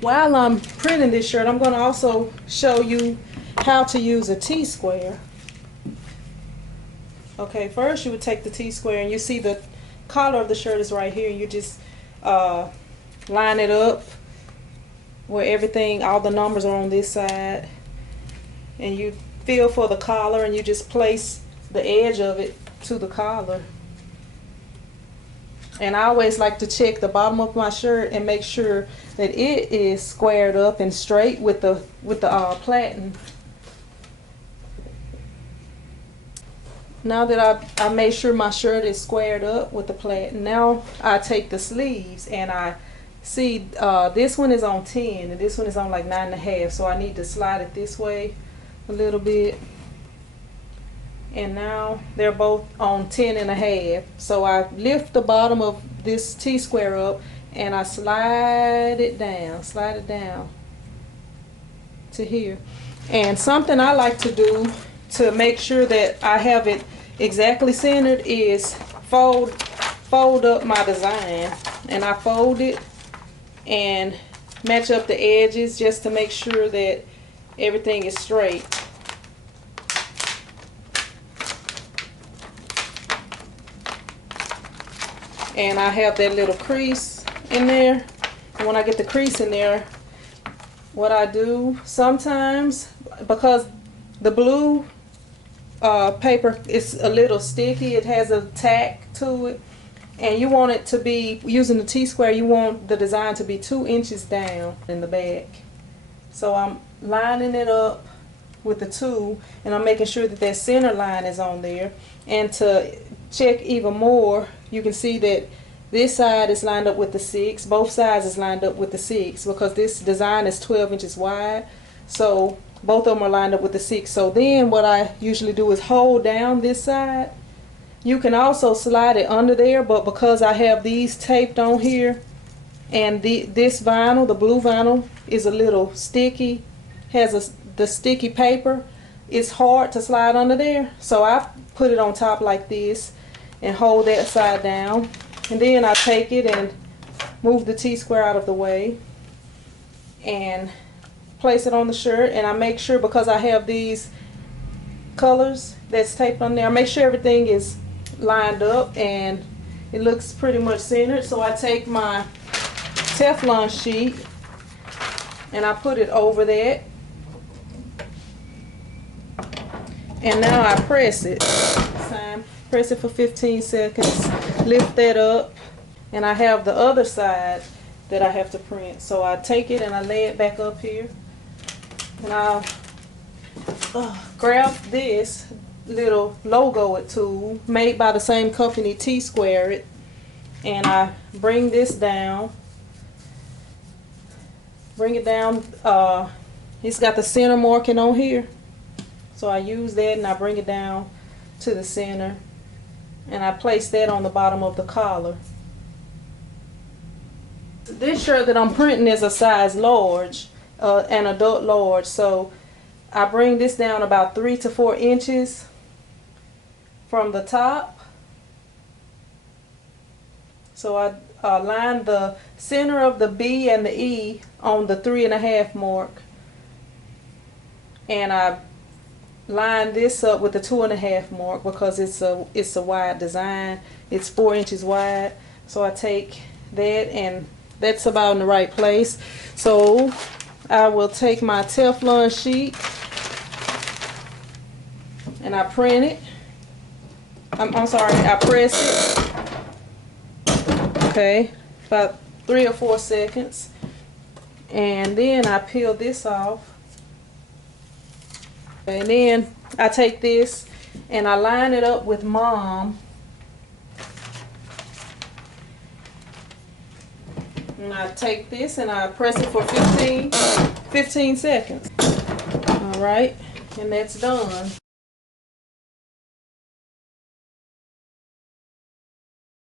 While I'm printing this shirt, I'm going to also show you how to use a T-square. Okay, first you would take the T-square, and you see the collar of the shirt is right here. You just line it up where everything, all the numbers are on this side, and you feel for the collar, and you just place the edge of it to the collar. And I always like to check the bottom of my shirt and make sure that it is squared up and straight with the platen. Now that I made sure my shirt is squared up with the platen, now I take the sleeves, and I see this one is on 10 and this one is on like 9.5, so I need to slide it this way a little bit. And now they're both on 10.5, so I lift the bottom of this T-square up and I slide it down to here. And something I like to do to make sure that I have it exactly centered is fold up my design, and I fold it and match up the edges just to make sure that everything is straight. And I have that little crease in there. And when I get the crease in there, what I do sometimes, because the blue paper is a little sticky, it has a tack to it, and you want it to be, using the T-square, you want the design to be 2 inches down in the back. So I'm lining it up with the tool, and I'm making sure that that center line is on there. And to check even more, you can see that this side is lined up with the 6, both sides is lined up with the 6, because this design is 12 inches wide, so both of them are lined up with the 6. So then what I usually do is hold down this side. You can also slide it under there, but because I have these taped on here, and this vinyl, the blue vinyl, is a little sticky, has the sticky paper, it's hard to slide under there, so I put it on top like this and hold that side down. And then I take it and move the T-square out of the way and place it on the shirt. And I make sure, because I have these colors that's taped on there, I make sure everything is lined up and it looks pretty much centered. So I take my Teflon sheet and I put it over that, and now I press it. Press it for 15 seconds, lift that up, and I have the other side that I have to print. So I take it and I lay it back up here, and I'll grab this little logo tool made by the same company, T-Square It, and I bring this down, bring it down. It's got the center marking on here, so I use that and I bring it down to the center, and I place that on the bottom of the collar. This shirt that I'm printing is a size large, an adult large, so I bring this down about 3 to 4 inches from the top. So I line the center of the B and the E on the 3.5 mark, and I line this up with the 2.5 mark because it's a wide design. It's 4 inches wide, so I take that, and that's about in the right place. So I will take my Teflon sheet and I print it. I'm sorry, I press it. Okay, about 3 or 4 seconds, and then I peel this off. And then I take this and I line it up with Mom. And I take this and I press it for 15 seconds. Alright, and that's done.